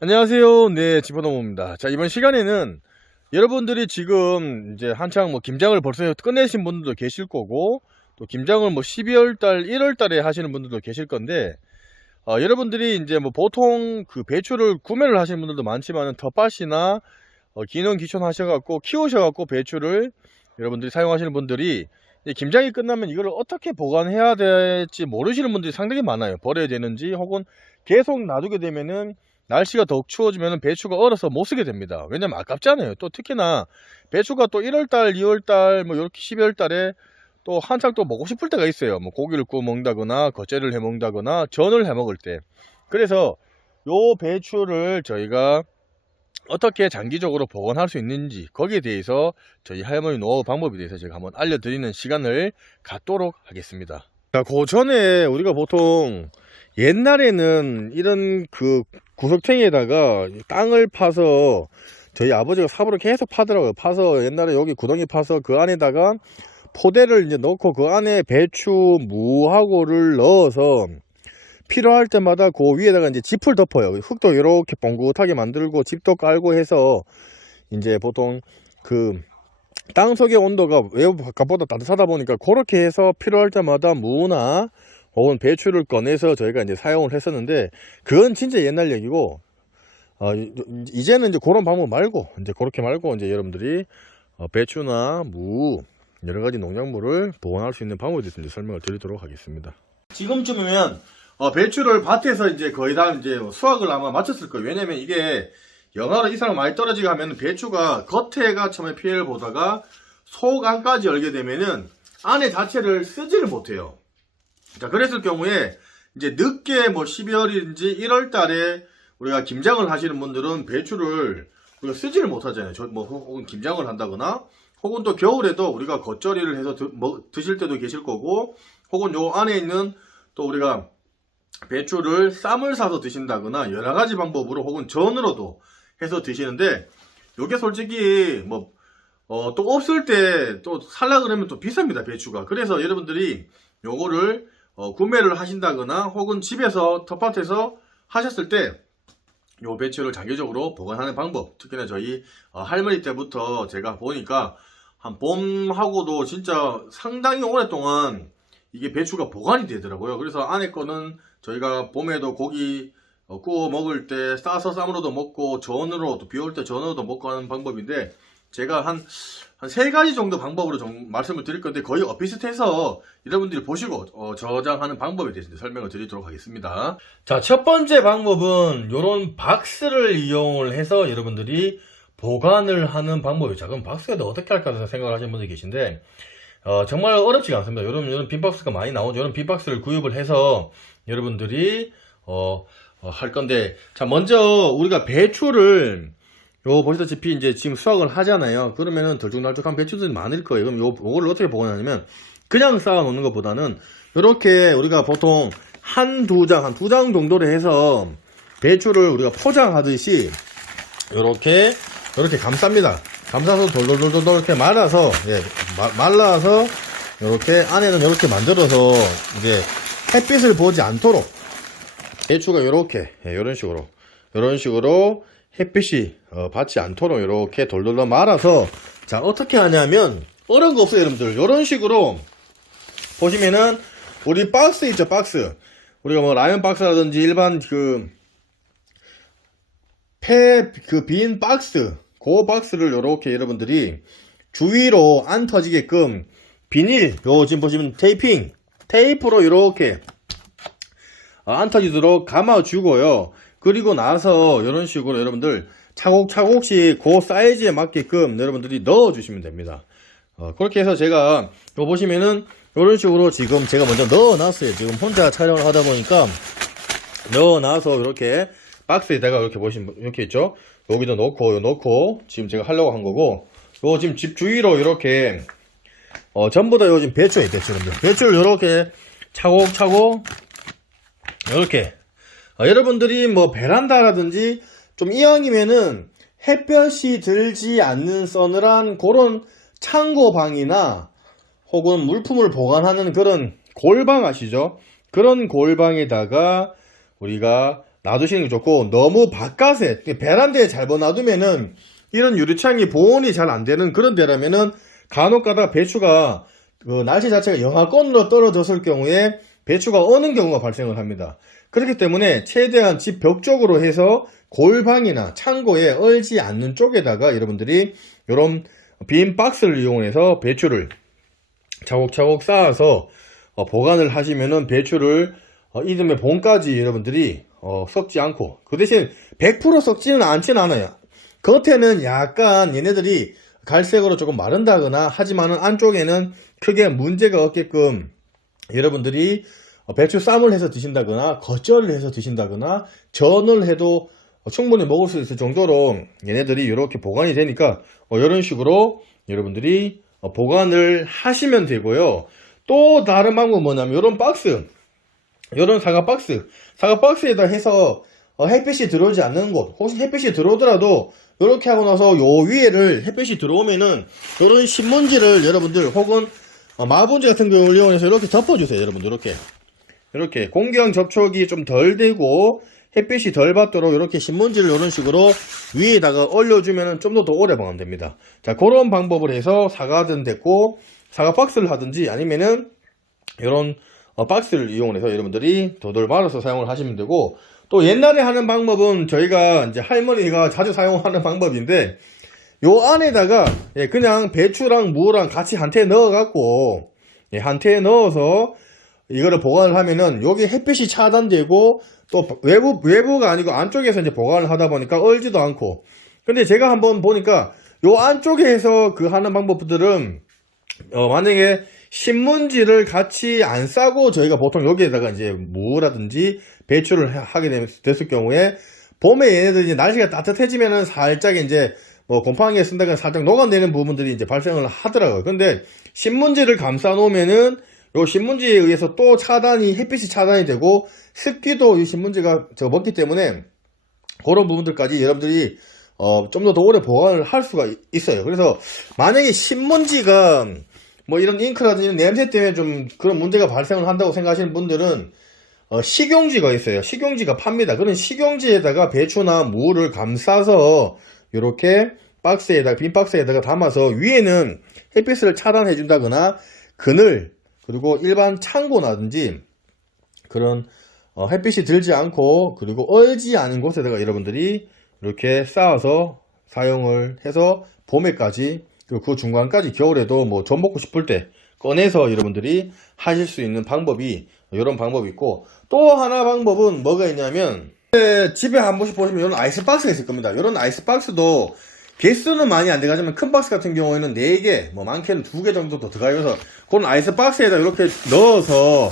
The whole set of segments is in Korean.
안녕하세요. 네, 집어넣습니다. 자, 이번 시간에는 여러분들이 지금 이제 한창 뭐 김장을 벌써 끝내신 분들도 계실 거고, 또 김장을 뭐 12월 달, 1월 달에 하시는 분들도 계실 건데, 여러분들이 이제 뭐 보통 그 배추를 구매를 하시는 분들도 많지만 텃밭이나 기농 기촌 하셔갖고 키우셔갖고 배추를 여러분들이 사용하시는 분들이 이제 김장이 끝나면 이걸 어떻게 보관해야 될지 모르시는 분들이 상당히 많아요. 버려야 되는지 혹은 계속 놔두게 되면은 날씨가 더욱 추워지면 배추가 얼어서 못 쓰게 됩니다. 왜냐면 아깝잖아요. 또 특히나 배추가 또 1월달, 2월달 뭐 이렇게 12월달에 또 한창 또 먹고 싶을 때가 있어요. 뭐 고기를 구워 먹는다거나 겉절이를 해 먹는다거나 전을 해 먹을 때. 그래서 요 배추를 저희가 어떻게 장기적으로 보관할 수 있는지 거기에 대해서 저희 할머니 노하우 방법에 대해서 제가 한번 알려드리는 시간을 갖도록 하겠습니다. 자, 그 전에 우리가 보통 옛날에는 이런 그 구석탱이에다가 땅을 파서 저희 아버지가 삽으로 계속 파더라고요. 파서 옛날에 여기 구덩이 파서 그 안에다가 포대를 이제 넣고 그 안에 배추, 무하고를 넣어서 필요할 때마다 그 위에다가 이제 짚을 덮어요. 흙도 이렇게 뻥긋하게 만들고 집도 깔고 해서 이제 보통 그 땅속의 온도가 외부 바깥보다 따뜻하다 보니까 그렇게 해서 필요할 때마다 무나 혹은 배추를 꺼내서 저희가 이제 사용을 했었는데, 그건 진짜 옛날 얘기고, 이제는 이제 그런 방법 말고, 이제 그렇게 말고, 이제 여러분들이 배추나 무, 여러 가지 농작물을 보관할 수 있는 방법에 대해서 이제 설명을 드리도록 하겠습니다. 지금쯤이면, 배추를 밭에서 이제 거의 다 이제 수확을 아마 마쳤을 거예요. 왜냐면 이게 영하로 이상 많이 떨어지게 하면 배추가 겉에가 처음에 피해를 보다가 속 안까지 열게 되면은 안에 자체를 쓰지를 못해요. 자, 그랬을 경우에 이제 늦게 뭐 12월인지 1월 달에 우리가 김장을 하시는 분들은 배추를 우리가 쓰지를 못하잖아요. 뭐 혹은 김장을 한다거나 혹은 또 겨울에도 우리가 겉절이를 해서 드실 때도 계실 거고, 혹은 요 안에 있는 또 우리가 배추를 쌈을 사서 드신다거나 여러 가지 방법으로 혹은 전으로도 해서 드시는데, 요게 솔직히 뭐 또 없을 때 또 살라 그러면 또 비쌉니다, 배추가. 그래서 여러분들이 요거를 구매를 하신다거나 혹은 집에서 텃밭에서 하셨을 때 요 배추를 장기적으로 보관하는 방법, 특히나 저희 할머니 때부터 제가 보니까 한 봄하고도 진짜 상당히 오랫동안 이게 배추가 보관이 되더라고요. 그래서 안에 거는 저희가 봄에도 고기 구워 먹을 때 싸서 쌈으로도 먹고 전으로 비 올 때 전으로도 먹고 하는 방법인데, 제가 한 세 가지 정도 방법으로 좀 말씀을 드릴 건데 거의 비슷해서 여러분들이 보시고 저장하는 방법에 대해서 설명을 드리도록 하겠습니다. 자, 첫 번째 방법은 요런 박스를 이용을 해서 여러분들이 보관을 하는 방법이죠. 자, 그럼 박스에다 어떻게 할까 생각을 하시는 분들이 계신데, 정말 어렵지가 않습니다. 이런 빈박스가 많이 나오죠. 이런 빈박스를 구입을 해서 여러분들이 할 건데, 자, 먼저 우리가 배추를 보시다시피 이제 지금 수확을 하잖아요. 그러면은 덜쭉날쭉한 배추들이 많을 거예요. 그럼 요거를 어떻게 보관하냐면, 그냥 쌓아 놓는 것보다는 이렇게 우리가 보통 한 두 장 정도를 해서 배추를 우리가 포장하듯이 이렇게 감쌉니다. 감싸서 돌돌돌돌 이렇게 말아서, 말라서 이렇게 안에는 이렇게 만들어서 이제 햇빛을 보지 않도록 배추가 이렇게 이런 식으로 햇빛이 받지 않도록 이렇게 돌돌돌 말아서, 자, 어떻게 하냐면 어려운 거 없어요, 여러분들. 이런 식으로 보시면은 우리 박스 있죠, 박스. 우리가 뭐 라면 박스라든지 일반 빈 박스, 그 박스를 이렇게 여러분들이 주위로 안 터지게끔 비닐, 지금 보시면 테이프로 이렇게 안 터지도록 감아주고요. 그리고 나서 이런 식으로 여러분들 차곡차곡씩 그 사이즈에 맞게끔 여러분들이 넣어주시면 됩니다. 그렇게 해서 제가 이거 보시면은 이런 식으로 지금 제가 먼저 넣어놨어요. 지금 혼자 촬영을 하다 보니까 넣어놔서 이렇게 박스에다가 이렇게 보시면 이렇게 있죠. 여기도 넣고 지금 제가 하려고 한 거고, 요 지금 집 주위로 이렇게 전부 다 요즘 배추에 있겠죠, 여러분들. 배추를 이렇게 차곡차곡 이렇게 여러분들이 뭐 베란다라든지 좀 이왕이면은 햇볕이 들지 않는 서늘한 그런 창고방이나 혹은 물품을 보관하는 그런 골방 아시죠? 그런 골방에다가 우리가 놔두시는 게 좋고, 너무 바깥에 베란다에 잘못 놔두면은 이런 유리창이 보온이 잘 안 되는 그런 데라면은 간혹 가다 배추가 그 날씨 자체가 영하권으로 떨어졌을 경우에 배추가 어는 경우가 발생을 합니다. 그렇기 때문에 최대한 집 벽 쪽으로 해서 골방이나 창고에 얼지 않는 쪽에다가 여러분들이 이런 빈 박스를 이용해서 배추를 차곡차곡 쌓아서 보관을 하시면은 배추를 이듬해 봄까지 여러분들이 썩지 않고, 그 대신 100% 썩지는 않진 않아요. 겉에는 약간 얘네들이 갈색으로 조금 마른다거나 하지만은 안쪽에는 크게 문제가 없게끔 여러분들이 배추 쌈을 해서 드신다거나 겉절이를 해서 드신다거나 전을 해도 충분히 먹을 수 있을 정도로 얘네들이 이렇게 보관이 되니까 이런 식으로 여러분들이 보관을 하시면 되고요. 또 다른 방법은 뭐냐면 이런 박스, 이런 사과 박스에다 해서 햇빛이 들어오지 않는 곳, 혹시 햇빛이 들어오더라도 이렇게 하고 나서 요 위에를 햇빛이 들어오면은 이런 신문지를 여러분들 혹은 마분지 같은 경우를 이용해서 이렇게 덮어주세요. 여러분들 이렇게 공기랑 접촉이 좀 덜 되고 햇빛이 덜 받도록 이렇게 신문지를 이런 식으로 위에다가 올려주면은 좀 더 오래 보관됩니다. 자, 그런 방법을 해서 사과든 됐고 사과 박스를 하든지 아니면은 이런 박스를 이용해서 여러분들이 돌돌 말아서 사용을 하시면 되고, 또 옛날에 하는 방법은 저희가 이제 할머니가 자주 사용하는 방법인데, 요 안에다가 그냥 배추랑 무랑 같이 한테 넣어갖고 한테 넣어서 이거를 보관을 하면은 여기 햇빛이 차단되고 또 외부가 아니고 안쪽에서 이제 보관을 하다 보니까 얼지도 않고. 근데 제가 한번 보니까 요 안쪽에서 그 하는 방법들은 만약에 신문지를 같이 안 싸고 저희가 보통 여기에다가 이제 무라든지 배추를 하게 됐을 경우에 봄에 얘네들이 이제 날씨가 따뜻해지면은 살짝 이제 뭐 곰팡이에 쓴다거나 살짝 녹아내는 부분들이 이제 발생을 하더라고요. 근데 신문지를 감싸 놓으면은 요 신문지에 의해서 또 햇빛이 차단이 되고 습기도 이 신문지가 먹기 때문에 그런 부분들까지 여러분들이 좀 더 오래 보관을 할 수가 있어요. 그래서 만약에 신문지가 뭐 이런 잉크라든지 냄새 때문에 좀 그런 문제가 발생을 한다고 생각하시는 분들은 식용지가 있어요. 식용지가 팝니다. 그런 식용지에다가 배추나 무를 감싸서 이렇게 빈 박스에다가 담아서 위에는 햇빛을 차단해 준다거나 그늘, 그리고 일반 창고라든지 그런 햇빛이 들지 않고 그리고 얼지 않은 곳에다가 여러분들이 이렇게 쌓아서 사용을 해서 봄에까지, 그리고 그 중간까지 겨울에도 뭐 전 먹고 싶을 때 꺼내서 여러분들이 하실 수 있는 방법이 이런 방법이 있고, 또 하나 방법은 뭐가 있냐면 집에 한 번씩 보시면 이런 아이스박스가 있을 겁니다. 이런 아이스박스도 개수는 많이 안 들어가지만 큰 박스 같은 경우에는 4개, 뭐 많게는 2개 정도 더 들어가요. 그래서 그런 아이스박스에다 이렇게 넣어서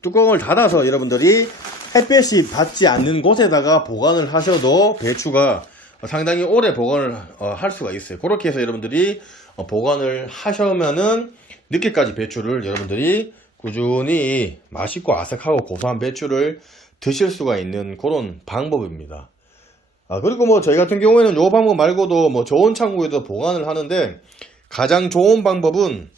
뚜껑을 닫아서 여러분들이 햇볕이 받지 않는 곳에다가 보관을 하셔도 배추가 상당히 오래 보관을 할 수가 있어요. 그렇게 해서 여러분들이 보관을 하시면은 늦게까지 배추를 여러분들이 꾸준히 맛있고 아삭하고 고소한 배추를 드실 수가 있는 그런 방법입니다. 그리고 뭐 저희 같은 경우에는 요 방법 말고도 뭐 저온 창고에도 보관을 하는데, 가장 좋은 방법은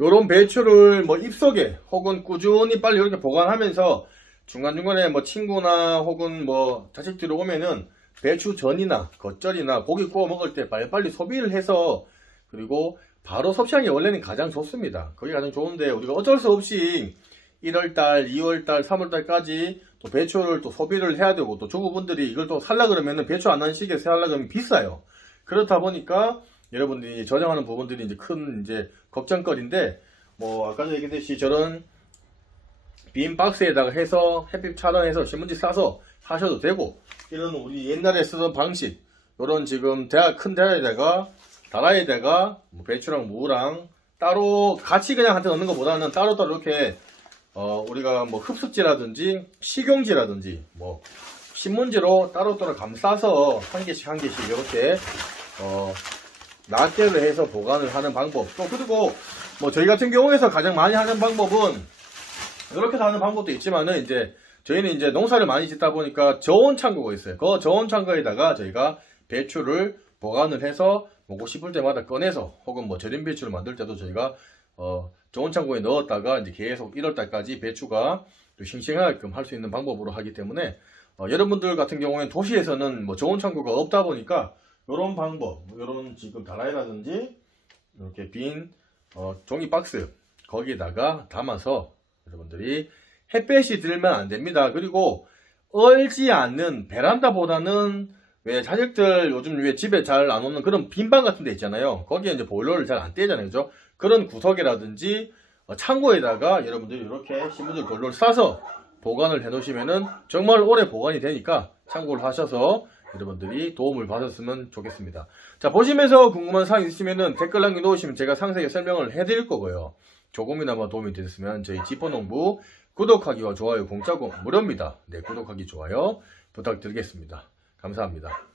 요런 배추를 뭐 입속에 혹은 꾸준히 빨리 이렇게 보관하면서 중간중간에 뭐 친구나 혹은 뭐 자식들이 오면은 배추전이나 겉절이나 고기 구워 먹을 때 빨리빨리 소비를 해서, 그리고 바로 섭취하는 게 원래는 가장 좋습니다. 그게 가장 좋은데 우리가 어쩔 수 없이 1월달, 2월달, 3월달까지 또 배추를 또 소비를 해야 되고, 또 주부분들이 이걸 또 살라 그러면은 배추 안 나는 시기에 살라 그러면 비싸요. 그렇다 보니까 여러분들이 저장하는 부분들이 이제 큰 이제 걱정거리인데, 뭐 아까 얘기했듯이 저런 빈 박스에다가 해서 햇빛 차단해서 신문지 싸서 하셔도 되고, 이런 우리 옛날에 쓰던 방식, 요런 지금 큰 대야에다가 다라에다가 뭐 배추랑 무랑 따로 같이 그냥 한테 넣는 것보다는 따로따로 이렇게 우리가 뭐 흡습지라든지 식용지라든지 뭐 신문지로 따로따로 감싸서 한 개씩 이렇게 낱개를 해서 보관을 하는 방법. 또 그리고 뭐 저희 같은 경우에서 가장 많이 하는 방법은 이렇게 하는 방법도 있지만은, 이제 저희는 이제 농사를 많이 짓다 보니까 저온 창고가 있어요. 그 저온 창고에다가 저희가 배추를 보관을 해서 먹고 싶을 때마다 꺼내서, 혹은 뭐 절임 배추를 만들 때도 저희가 저온 창고에 넣었다가 이제 계속 1월달까지 배추가 또 싱싱하게끔 할 수 있는 방법으로 하기 때문에 여러분들 같은 경우에는 도시에서는 뭐 좋은 창고가 없다 보니까 이런 방법, 이런 지금 다라이라든지 이렇게 빈 종이 박스 거기에다가 담아서 여러분들이 햇볕이 들면 안 됩니다. 그리고 얼지 않는 베란다보다는 왜 자식들 요즘 왜 집에 잘 안 오는 그런 빈방 같은 데 있잖아요. 거기에 이제 보일러를 잘 안 떼잖아요. 그죠? 그런 구석이라든지 창고에다가 여러분들이 이렇게 신문지 골로를 싸서 보관을 해 놓으시면은 정말 오래 보관이 되니까 참고를 하셔서 여러분들이 도움을 받았으면 좋겠습니다. 자, 보시면서 궁금한 사항 있으시면은 댓글 남겨놓으시면 제가 상세히 설명을 해드릴 거고요. 조금이나마 도움이 되셨으면 저희 지포농부 구독하기와 좋아요 공짜고 무료입니다. 네, 구독하기 좋아요 부탁드리겠습니다. 감사합니다.